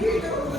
Hãy subscribe cho kênh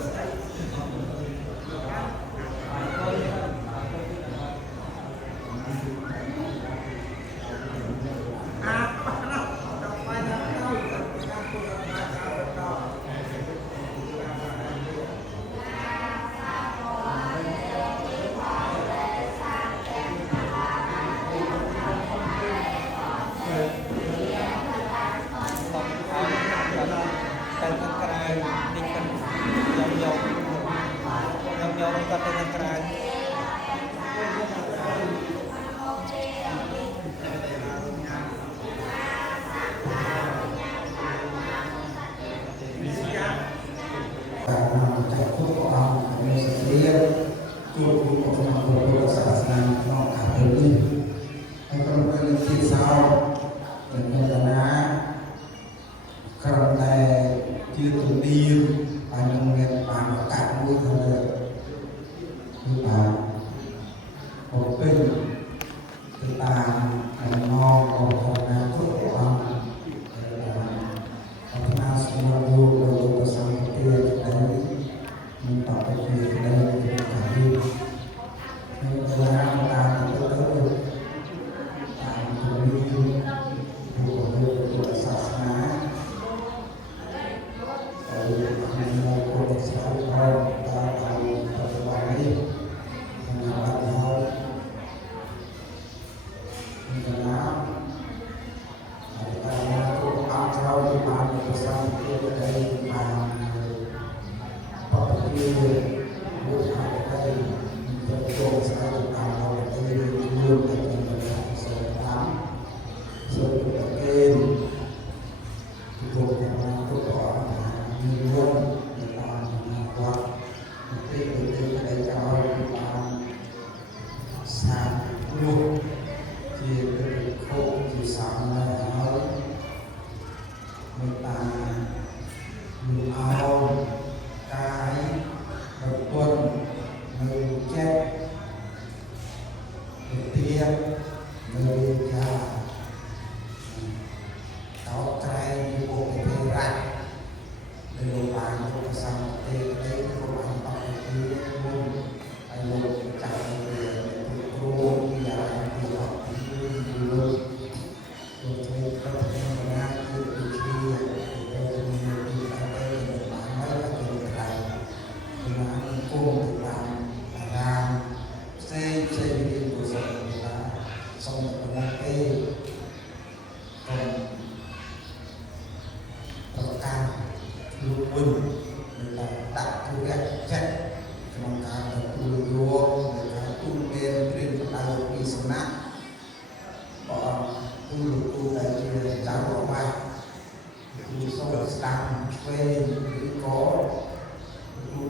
Ghiền Mì Gõ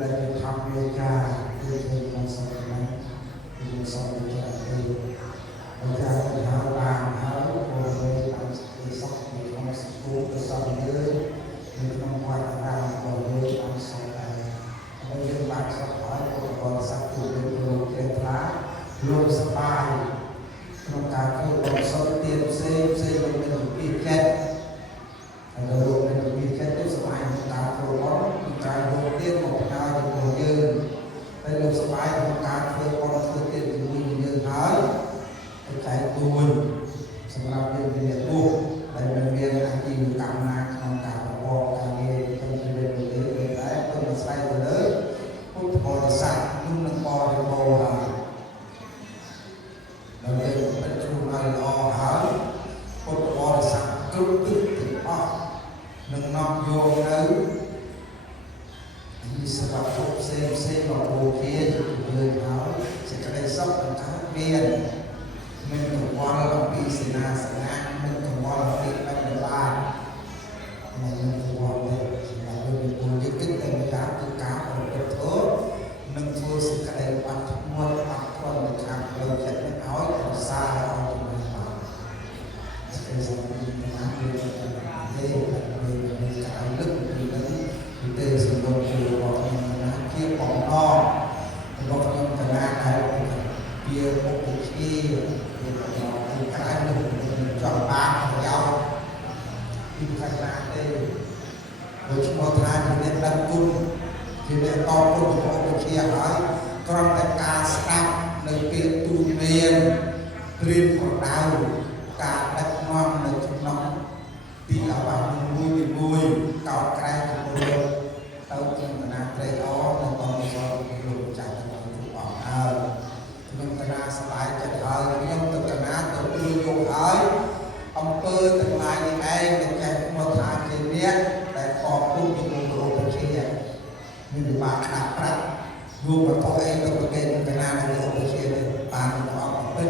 để không bỏ lỡ អ្នកតបគុណរបស់វិជាហើយគ្រាន់តែការស្ដាប់នៅពេលទូនមានព្រៀនប្រដៅការដឹកនាំនៅក្នុងទីអាបាសមួយៗកោតក្រែងពលរដ្ឋទៅជំនាត្រេកអរនៅក្នុងសរលោកចាស់ទាំងគ្រប់អង្គហើយខ្ញុំកណាសប្បាយចិត្តហើយខ្ញុំទៅកណាទៅជួយយកហើយអង្គើទាំងឡាយនេះឯងដែលចេះមកថាជាអ្នកដែលខកគុំពីលោកវិជាមានវិបាកដាក់ប្រាក់យកបទអីទៅប្រកេនកណានៅលោកវិជាបានរបស់ពិត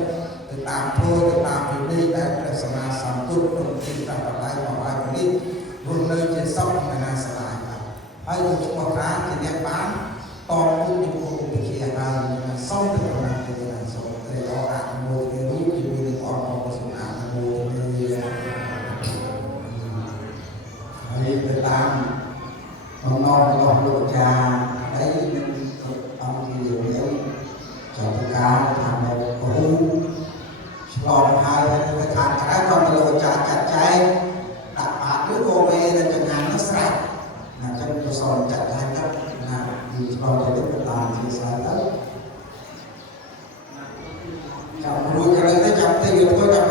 ទៅតាមធម៌ទៅតាមវិន័យដែលព្រះសម្មាសម្ពុទ្ធទ្រង់ទីប្រាប់បបាយមកឲ្យនេះរស់នៅជាសុខកណាសប្បាយហើយយើងឈ្មោះថាជាអ្នកបានតបគុំពីលោកវិជាហើយសូមទៅប្រណាំទៅណាសូមត្រេកអរអនុមោទនារួមជាមួយនឹងអង្គរបស់សម្មាសម្ពុទ្ធហើយទៅតាមបំណងរបស់លោកអាចារ្យហើយនឹងអង្គជាយើងចតុការថានៅគ្រូឆ្លងហើយទៅខាងក្រៅក៏លោកអាចារ្យចាត់ចែងដាក់បាតឬក៏វេនៅចំណាននោះស្រេចណាចឹងទៅសល់ចាត់ហើយទៅណាពីឆ្លងទៅទៅតាមជាស្រេចទៅចាំរួចទៅចាំទៅយកទៅចាំ